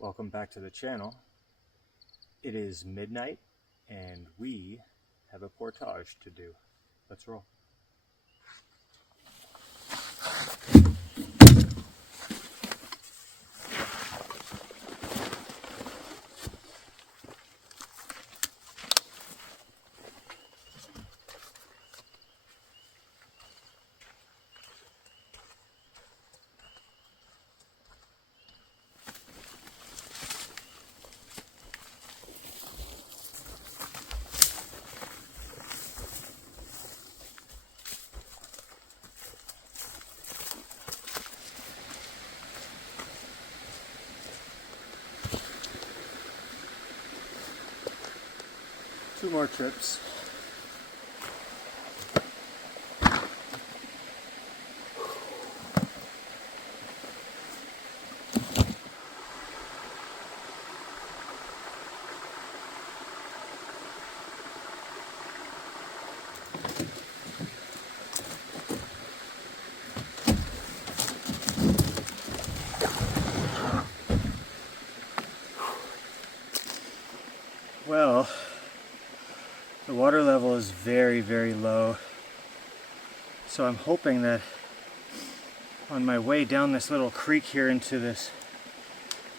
Welcome back to the channel. It is midnight and we have a portage to do. Let's roll. Two more trips. Well, the water level is very, very low. So I'm hoping that on my way down this little creek here into this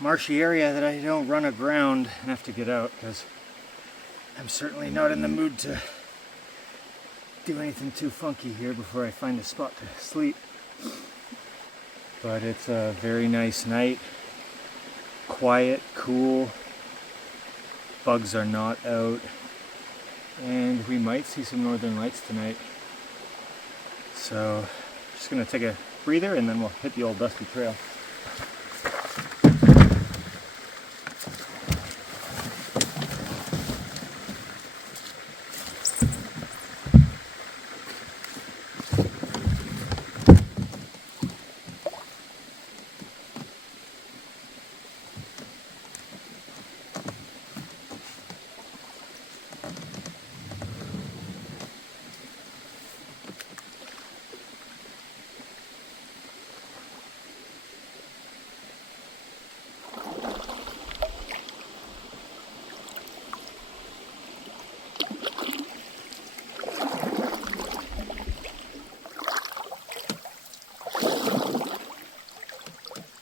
marshy area that I don't run aground and have to get out, because I'm certainly not in the mood to do anything too funky here before I find a spot to sleep. But it's a very nice night. Quiet, cool. Bugs are not out. And we might see some northern lights tonight. So, just gonna take a breather and then we'll hit the old dusty trail.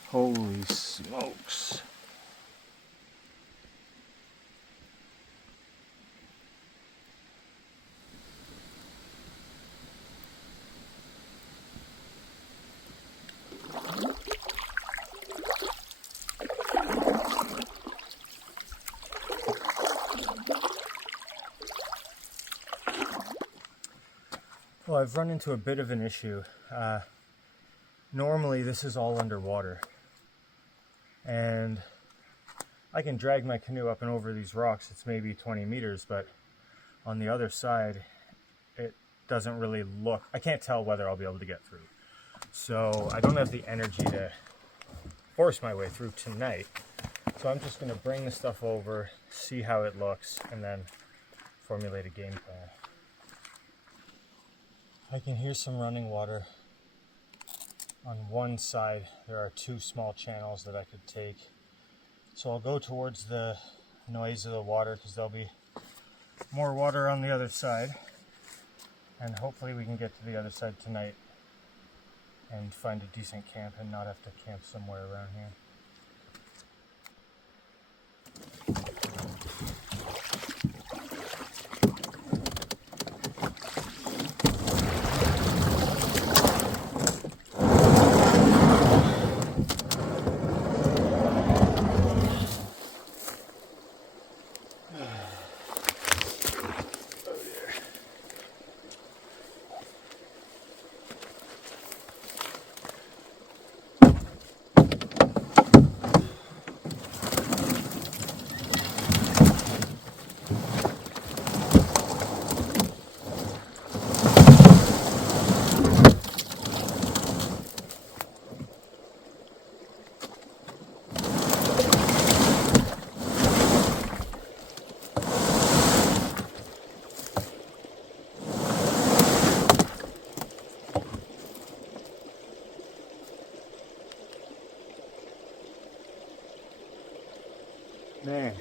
Holy smokes. Well, I've run into a bit of an issue. Normally this is all underwater. And I can drag my canoe up and over these rocks. It's maybe 20 meters, but on the other side, it doesn't really look, I can't tell whether I'll be able to get through. So I don't have the energy to force my way through tonight. So I'm just gonna bring the stuff over, see how it looks, and then formulate a game plan. I can hear some running water. On one side, there are two small channels that I could take. So I'll go towards the noise of the water because there'll be more water on the other side. And hopefully we can get to the other side tonight and find a decent camp and not have to camp somewhere around here. Man,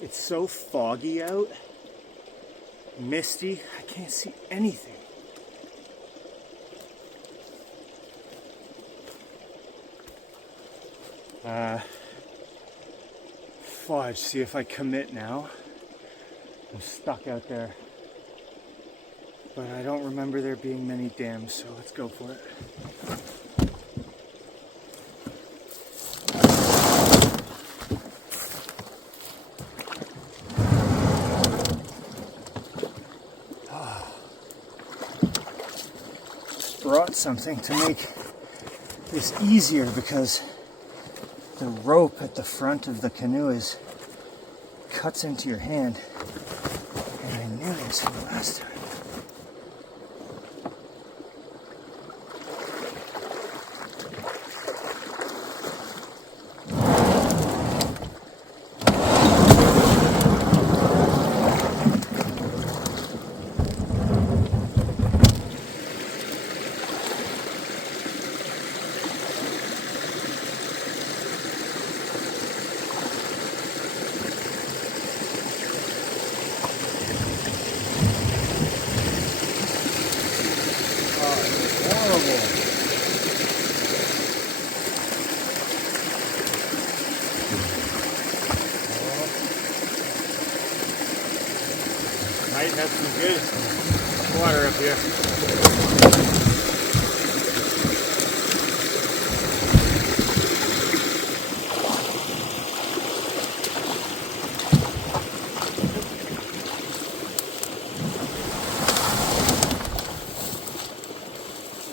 it's so foggy out, misty, I can't see anything. Fudge, see if I commit now. I'm stuck out there. But I don't remember there being many dams, so let's go for it. Brought something to make this easier because the rope at the front of the canoe cuts into your hand, and I knew this from last time. Might have some good water up here.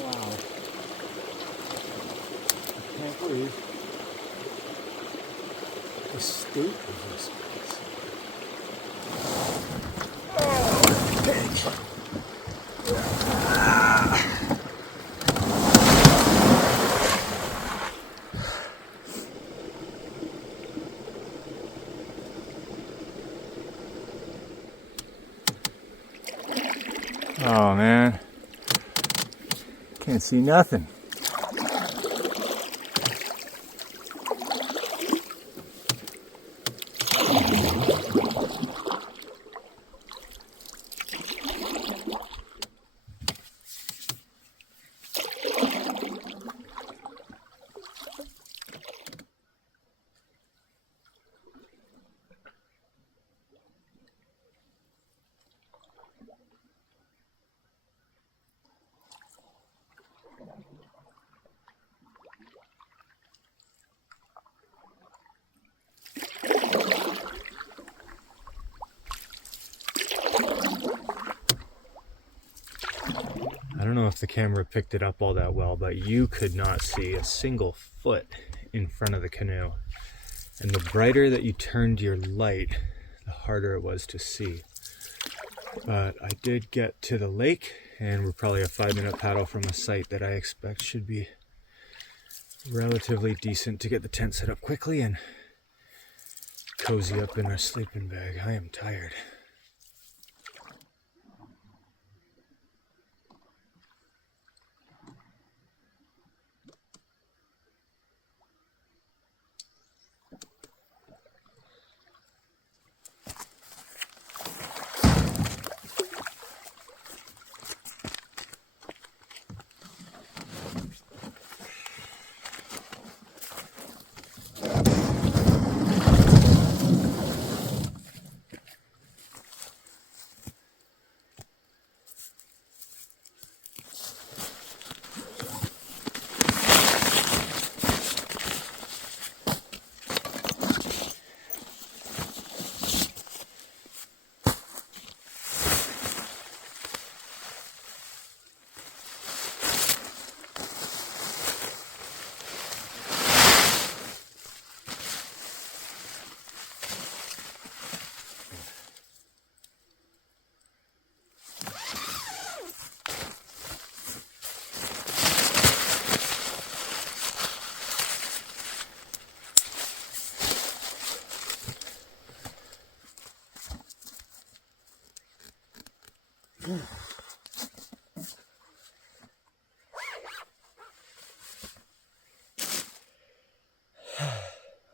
Wow. I can't believe the state of this place. Oh man, can't see nothing. I don't know if the camera picked it up all that well, but you could not see a single foot in front of the canoe. And the brighter that you turned your light, the harder it was to see. But I did get to the lake, and we're probably a 5-minute paddle from a site that I expect should be relatively decent to get the tent set up quickly and cozy up in our sleeping bag. I am tired.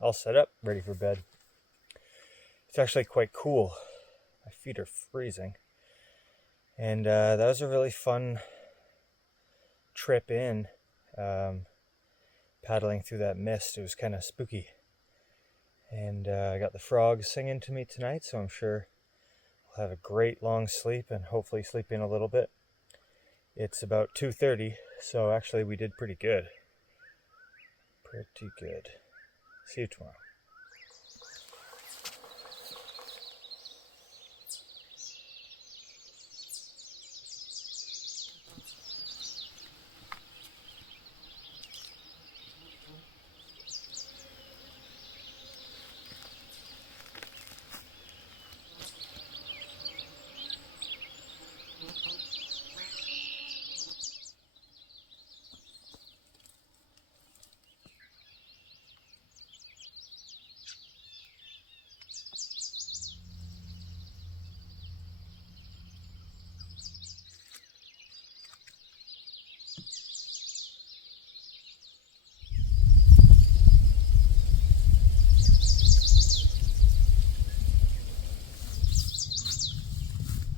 all set up, ready for bed. It's actually quite cool. My feet are freezing. And that was a really fun trip in, paddling through that mist. It was kind of spooky. And I got the frogs singing to me tonight, so I'm sure I'll have a great long sleep and hopefully sleep in a little bit. It's about 2:30, so actually we did pretty good. Pretty good. See you tomorrow.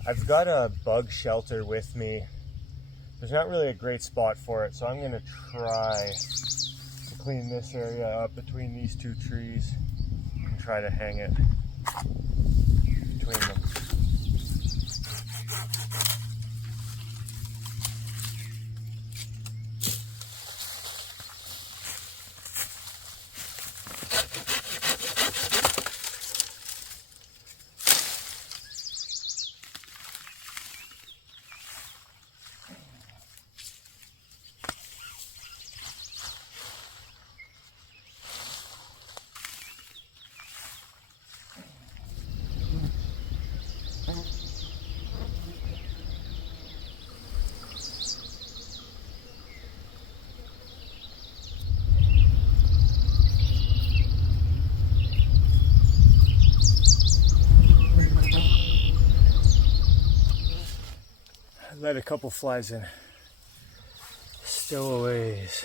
I've got a bug shelter with me. There's not really a great spot for it, so I'm going to try to clean this area up between these two trees and try to hang it between them. Let a couple flies in. Stowaways.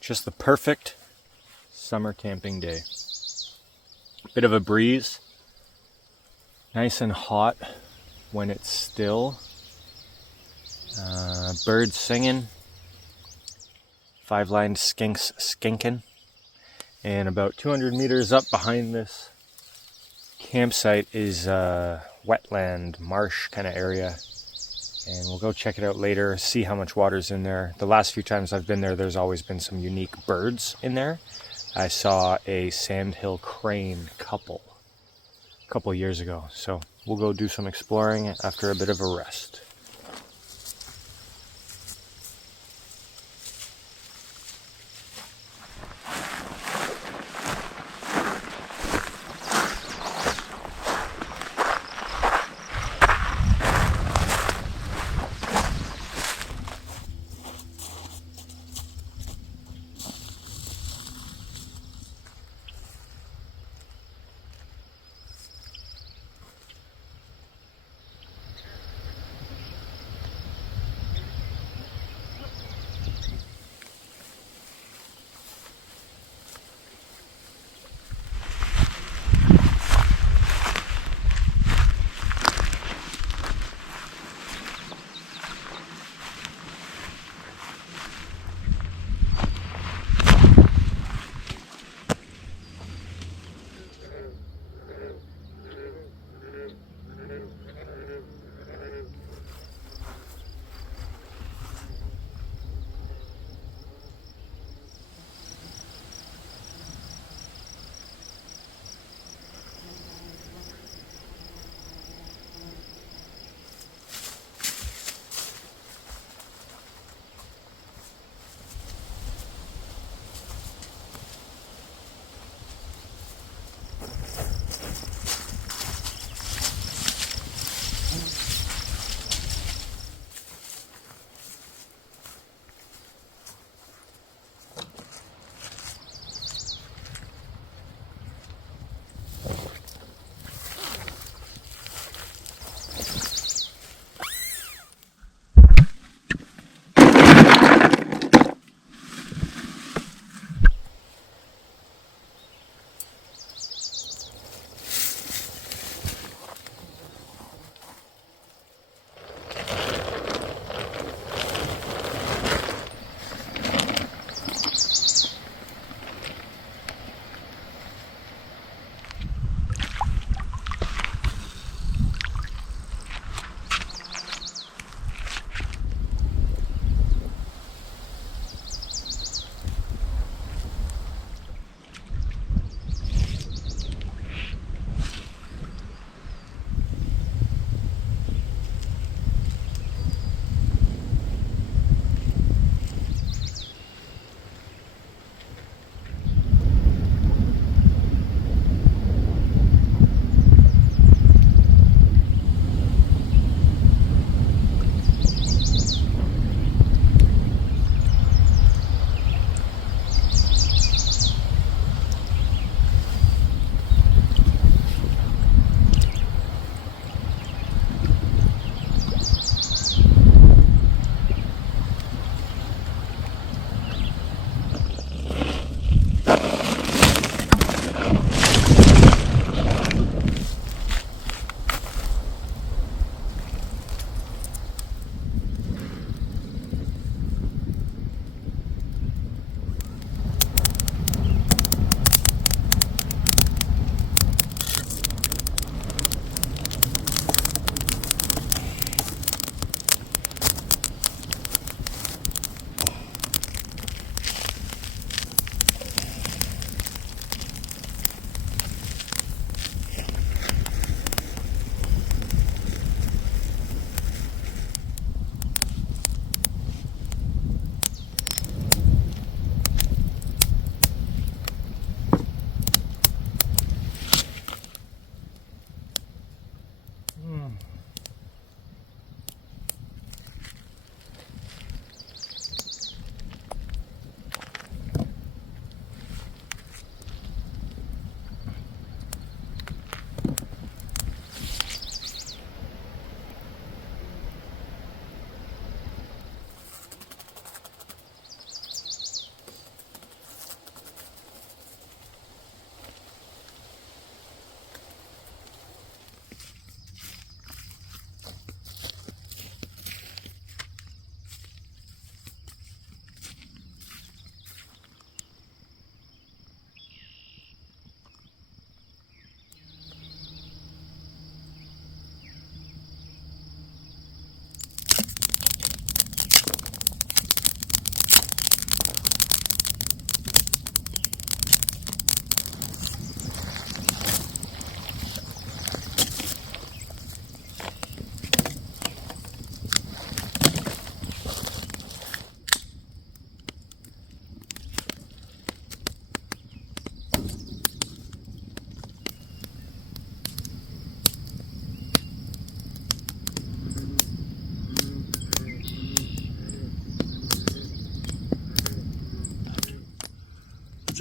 Just the perfect summer camping day. Bit of a breeze. Nice and hot when it's still. Birds singing. 5 lined skinks skinking. And about 200 meters up behind this campsite is a wetland, marsh kind of area. And we'll go check it out later, see how much water's in there. The last few times I've been there, there's always been some unique birds in there. I saw a sandhill crane couple a couple years ago. So we'll go do some exploring after a bit of a rest.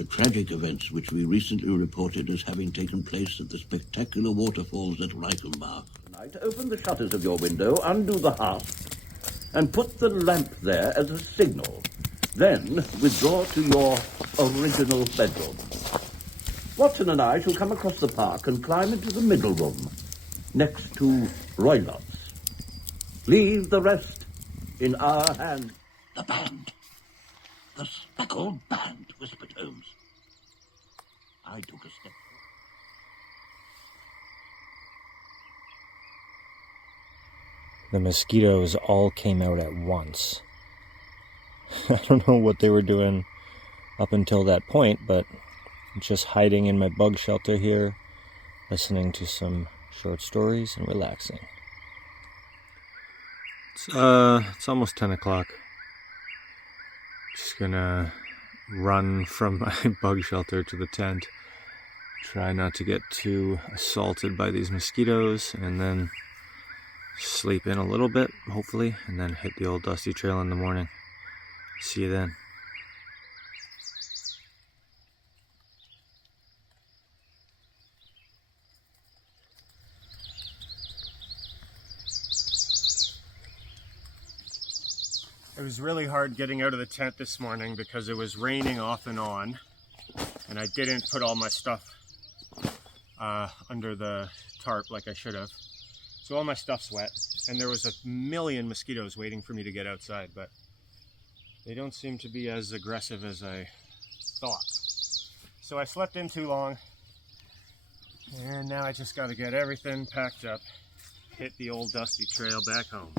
the tragic events which we recently reported as having taken place at the spectacular waterfalls at Reichenbach. Tonight, open the shutters of your window, undo the hasp, and put the lamp there as a signal. Then withdraw to your original bedroom. Watson and I shall come across the park and climb into the middle room, next to Roylot's. Leave the rest in our hands. The band. The speckled band, whispered Holmes. I took a step. The mosquitoes all came out at once. I don't know what they were doing up until that point, but just hiding in my bug shelter here, listening to some short stories and relaxing. It's almost 10 o'clock. Just gonna run from my bug shelter to the tent. Try not to get too assaulted by these mosquitoes, and then sleep in a little bit, hopefully, and then hit the old dusty trail in the morning. See you then. It was really hard getting out of the tent this morning because it was raining off and on, and I didn't put all my stuff under the tarp like I should have. So all my stuff's wet, and there was a million mosquitoes waiting for me to get outside, but they don't seem to be as aggressive as I thought. So I slept in too long, and now I just got to get everything packed up, hit the old dusty trail back home.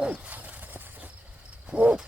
Oh.